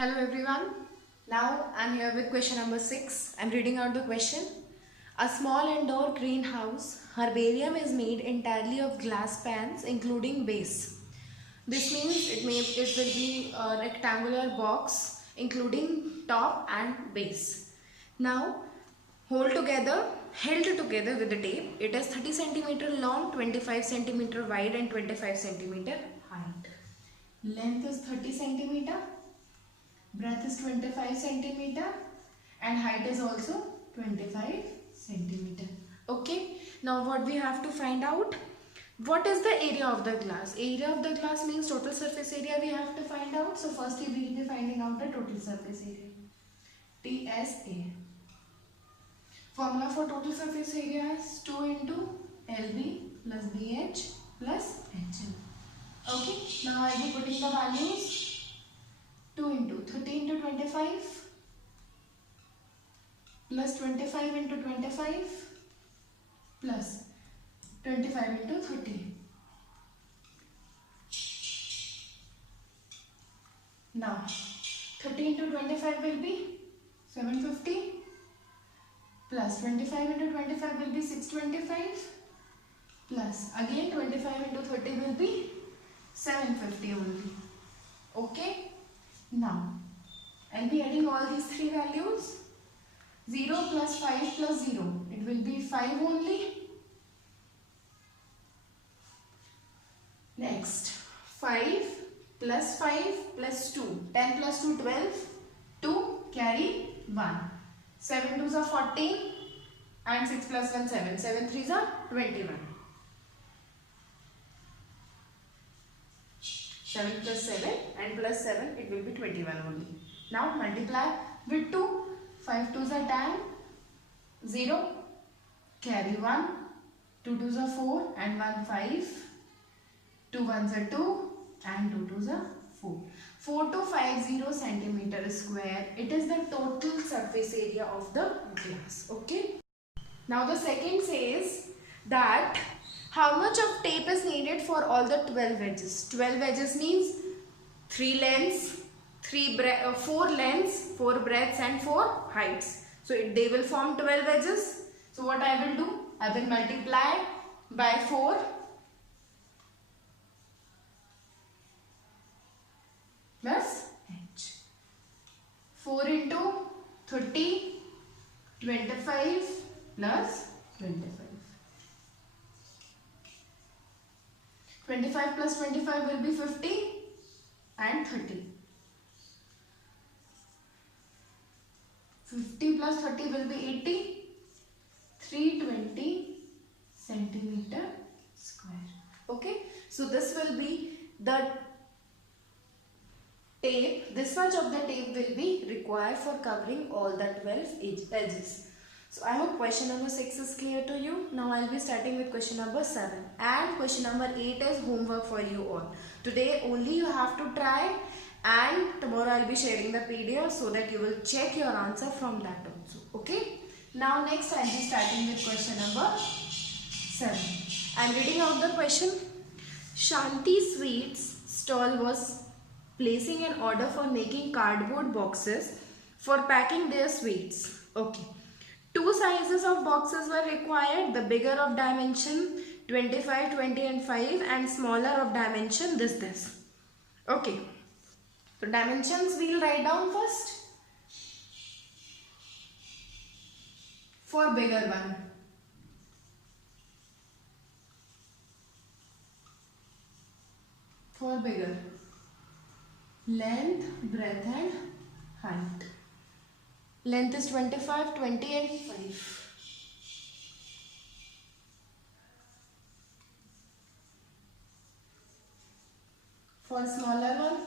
Hello everyone. Now I'm here with question number 6. I'm reading out the question. A small indoor greenhouse herbarium is made entirely of glass pans including base. This means it will be a rectangular box including top and base. Now held together with the tape. It is 30 centimeter long, 25 centimeter wide and 25 centimeter height. Length is 30 centimeter. Breadth is 25 centimeter and height is also 25 centimeter. Okay, now what we have to find out, what is the area of the glass? Area of the glass means total surface area we have to find out. So firstly we will be finding out the total surface area, TSA. Formula for total surface area is 2 into LB plus BH plus HL. Okay, now I will be putting the values. 2 into 30 into 25 plus 25 into 25 plus 25 into 30. Now 30 into 25 will be 750 plus 25 into 25 will be 625 plus again 25 into 30 will be 750 only. Okay. Now, I'll be adding all these three values. 0 plus 5 plus 0. It will be 5 only. Next, 5 plus 5 plus 2. 10 plus 2, 12. 2 carry 1. 7 2s are 14 and 6 plus 1, 7. 7 3s are 21. 7 plus 7 and plus 7, it will be 21 only. Now multiply with 2. 5 2s are 10, 0, carry 1, 2 2s are 4 and 1 5, 2 1s are 2 and 2 2s are 4. 4250 centimeter square. It is the total surface area of the glass. Okay. Now the second says that how much of tape is needed for all the 12 edges? 12 edges means 3 lengths, 4 lengths, 4 breadths and 4 heights. So they will form 12 edges. So what I will do? I will multiply by 4. Plus h. 4 into 30, 25 plus 25. 25 plus 25 will be 50 and 30. 50 plus 30 will be 80. 320 centimeter square. Okay. So this will be the tape. This much of the tape will be required for covering all the 12 edges. So I hope question number 6 is clear to you. Now I will be starting with question number 7 and question number 8 is homework for you all. Today only you have to try and tomorrow I will be sharing the PDF so that you will check your answer from that also. Okay. Now next I will be starting with question number 7. I am reading out the question. Shanti Sweets stall was placing an order for making cardboard boxes for packing their sweets. Okay. 2 sizes of boxes were required, the bigger of dimension 25, 20 and 5 and smaller of dimension this. Okay. So dimensions we will write down first. For bigger one. For bigger. Length, breadth and height. Length is 25, 20 and 5. For smaller one,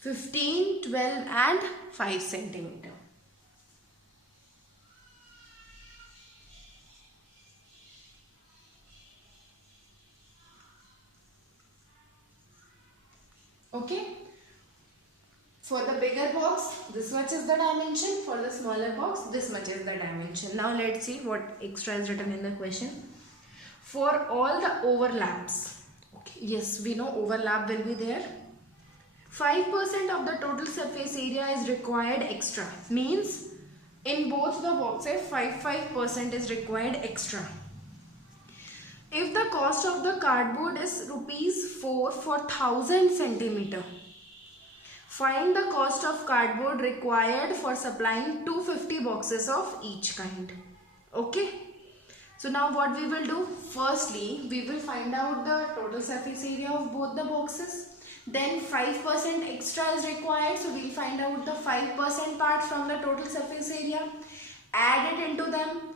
(15, 12 and 5 centimeter. Okay. For the bigger box, this much is the dimension. For the smaller box, this much is the dimension. Now let's see what extra is written in the question. for all the overlaps. Okay, yes, we know overlap will be there. 5% of the total surface area is required extra. Means in both the boxes 5% is required extra. If the cost of the cardboard is rupees 4 for 1000 centimeter, find the cost of cardboard required for supplying 250 boxes of each kind. Okay. So now what we will do? Firstly, we will find out the total surface area of both the boxes. Then 5% extra is required. So we will find out the 5% part from the total surface area. Add it into them.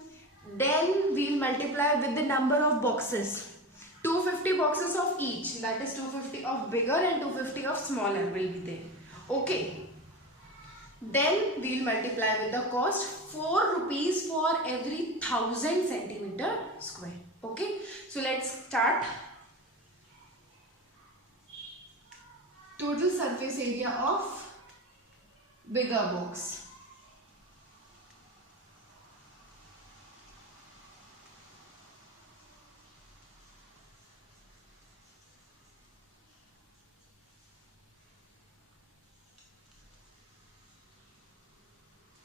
Then we will multiply with the number of boxes. 250 boxes of each. That is 250 of bigger and 250 of smaller will be there. Okay. Then we will multiply with the cost 4 rupees for every 1000 centimeter square. Okay. So let's start. Total surface area of bigger box.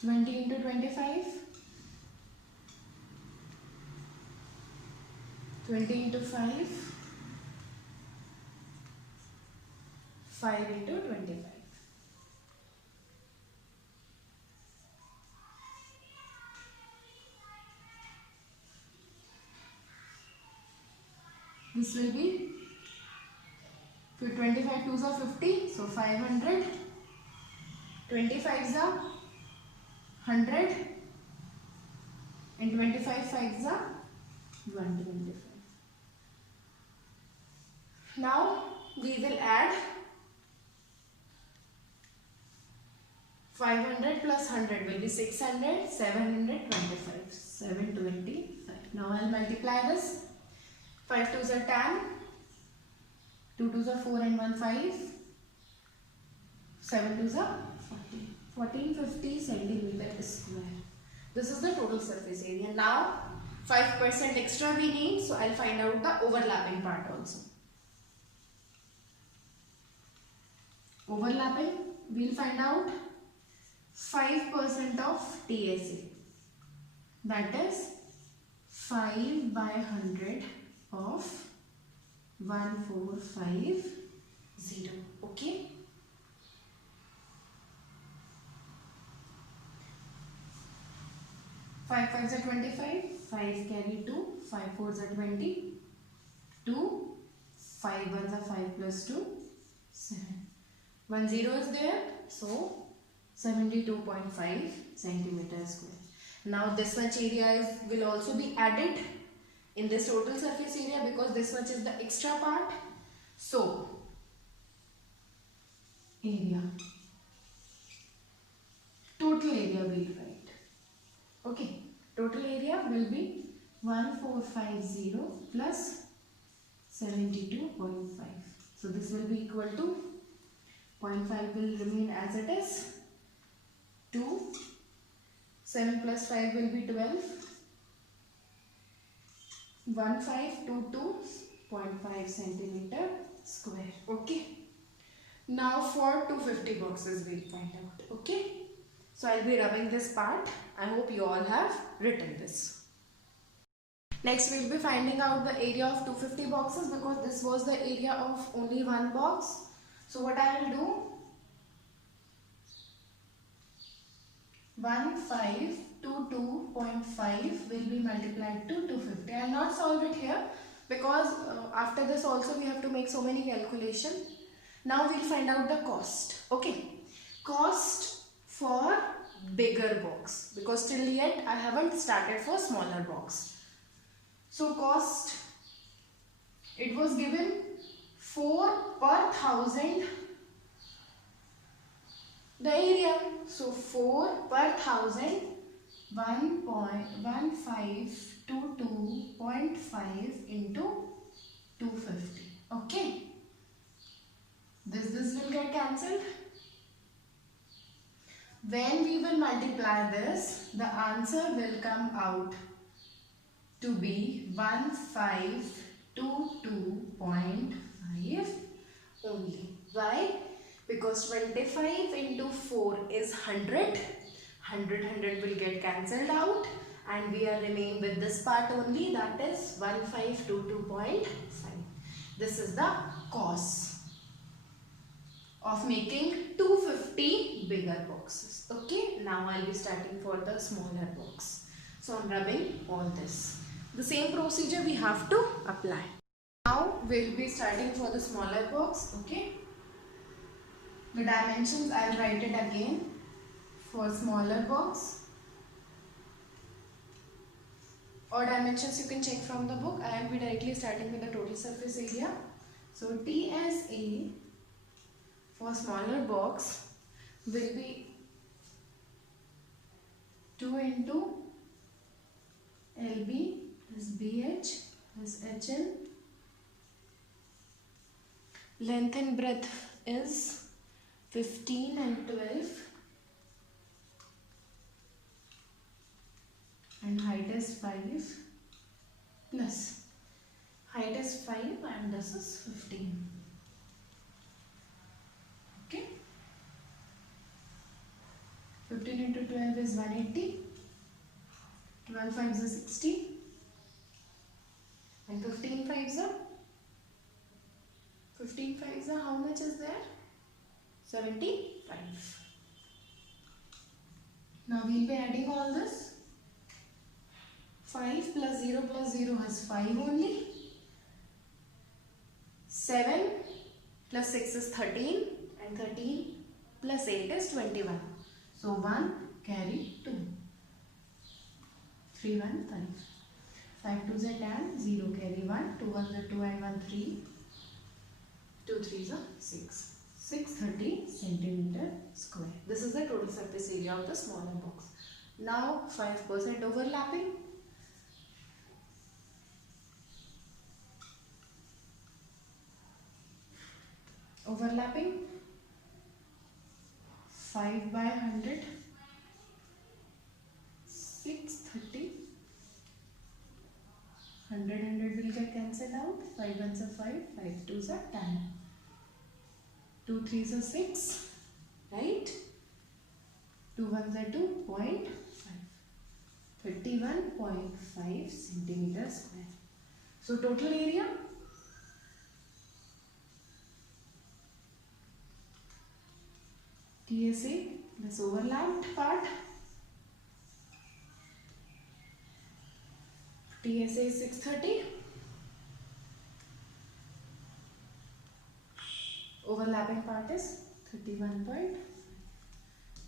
Into 25, 20 into 5, 5 into 25. This will be 25 twos are 50, so 500, 25s are 100 and 25 fives are 125. Now we will add 500 plus 100 will be 600, 725, 725. Now I will multiply this. 5 twos are 10, 2 twos are 4 and 1 5, 7 twos are 14. 1450 centimeter square. This is the total surface area. Now 5% extra we need, so I'll find out the overlapping part also. Overlapping, we'll find out 5% of TSA. That is 5 by 100 of 1450. Okay. 5 5s are 25, 5 carry 2, 5 4s are 20, 2, 5 1s are 5 plus 2, 7. 1 0 is there, so 72.5 centimeters square. Now this much area will also be added in this total surface area because this much is the extra part. So area, total area we will write. Okay, total area will be 1450 plus 72.5. So this will be equal to 0.5 will remain as it is. 2, 7 plus 5 will be 12. 1522.5 centimeter square. Okay. Now for 250 boxes we'll find out. Okay. So I'll be rubbing this part. I hope you all have written this. Next we'll be finding out the area of 250 boxes because this was the area of only one box. So what I will do, 1522.5 will be multiplied to 250. I will not solve it here because after this also we have to make so many calculations. Now we will find out the cost. Okay, cost for bigger box because till yet I haven't started for smaller box. So cost, it was given 4 per 1000 the area. So 4 per 1000, 1.1522.5 into 250. Okay. This will get cancelled. When we will multiply this, the answer will come out to be 1522.5 only. Why? Because 25 into 4 is 100. 100 will get cancelled out and we are remaining with this part only, that is 1522.5. This is the cost of making 250 bigger boxes. Okay, now I'll be starting for the smaller box. So I'm rubbing all this. The same procedure we have to apply. Now we'll be starting for the smaller box. Okay, the dimensions I'll write it again. For smaller box or dimensions you can check from the book. I will be directly starting with the total surface area. So TSA for smaller box will be 2 into LB plus BH plus HL. Length and breadth is 15 and 12. And height is 5 plus height is 5 and this is 15. Okay, 15 into 12 is 180, 12 5s is 60 and 15 5s are 15 5s are how much is there? 75. Now we will be adding all this. 5 plus 0 has 5 only. 7 plus 6 is 13 and 13 plus 8 is 21. So 1 carry 2. 3 1 5. 5 2s are 10, 0 carry 1, 2 1s are 2 and 1 3. 2 3s are 6. 630 centimeter square. This is the total surface area of the smaller box. Now 5% overlapping. Overlapping 5 by 100, 630, 100 will get cancelled out, 5 1s are 5, 5 2s are 10, 2 3s are 6, right, 2 1s are 2.5, 31.5 centimeter square. So total area TSA plus overlapped part. TSA is 630. Overlapping part is 31.5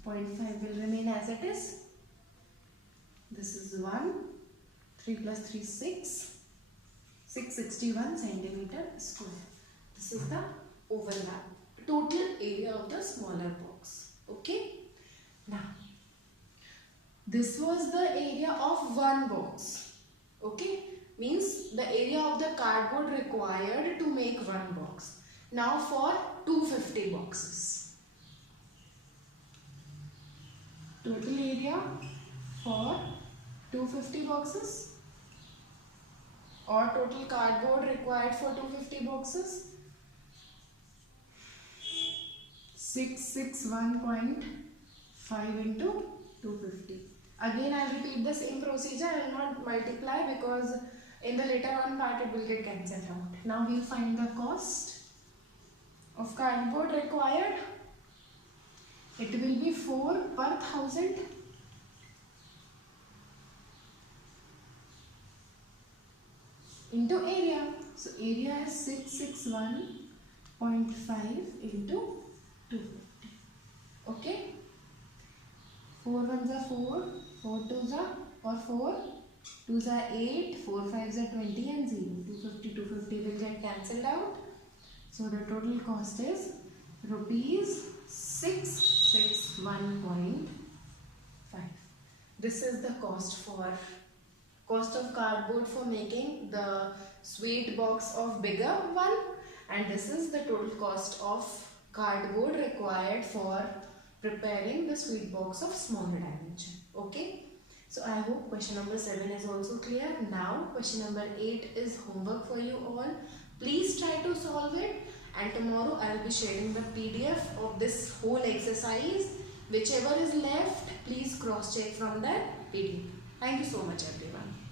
will remain as it is. This is 1. 3 plus 3 6. 661 centimeter square. This is the overlap. Total area of the smaller box. Okay. Now, this was the area of one box. Okay. Means the area of the cardboard required to make one box. Now for 250 boxes. Total area for 250 boxes or total cardboard required for 250 boxes. 661.5 into 250. Again I will repeat the same procedure. I will not multiply because in the later on part it will get cancelled out. Now we will find the cost of cardboard required. It will be 4 per 1000 into area. So area is 661.5 into 250. Okay. 4 1s are 4, 4 2s are or 4 2s are 8, 4 5s are 20 and 0. 250 will get cancelled out. So the total cost is rupees 661.5. This is the cost of cardboard for making the sweet box of bigger one, and this is the total cost of cardboard required for preparing the sweet box of smaller dimension. Okay. So I hope question number 7 is also clear. Now question number 8 is homework for you all. Please try to solve it, and tomorrow I will be sharing the PDF of this whole exercise. Whichever is left, please cross check from that PDF. Thank you so much everyone.